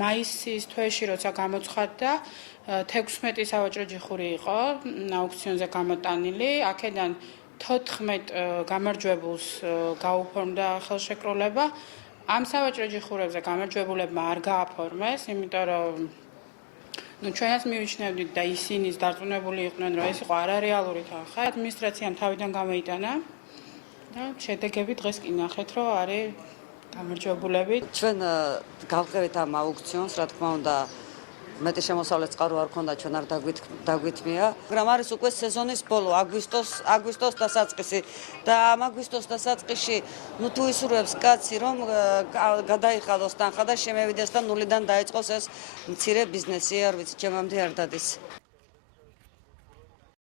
მაისის თვეში როცა გამოცხადდა 16 სავაჭრო ჯიხური იყო აუქციონზე გამოტანილი, აქედან 14 გამარჯვებულს გაუფორმდა ხელშეკრულება. ამ სავაჭრო ჯიხურებზე გამარჯვებულებმა არ გააფორმეს, იმიტომ რომ ჩვენაც მივიჩნევდით და ისინიც დარწმუნებული იყვნენ, რომ ეს იყო არარეალური თანხა. ადმინისტრაციამ თავიდან გამოიტანა და შედეგები დღეს კი ნახეთ, რომ არის გამარჯვებულები. ჩვენ გავყევით ამ აუქციონს, რა თქმა უნდა, მეტი შემოსავლეს წყარო არ ქონდა, ჩვენ არ დაგვითმია, მაგრამ არის უკვე სეზონის ბოლო, აგვისტოს დასაწყისი და ამ აგვისტოს დასაწყისში თუ ისურვებს კაცი, რომ გადაიხადოს თანხა და შემევიდეს და ნულიდან დაიწყოს ეს მცირე ბიზნესი, არ ვიცი, ჩემამდე არ დადის.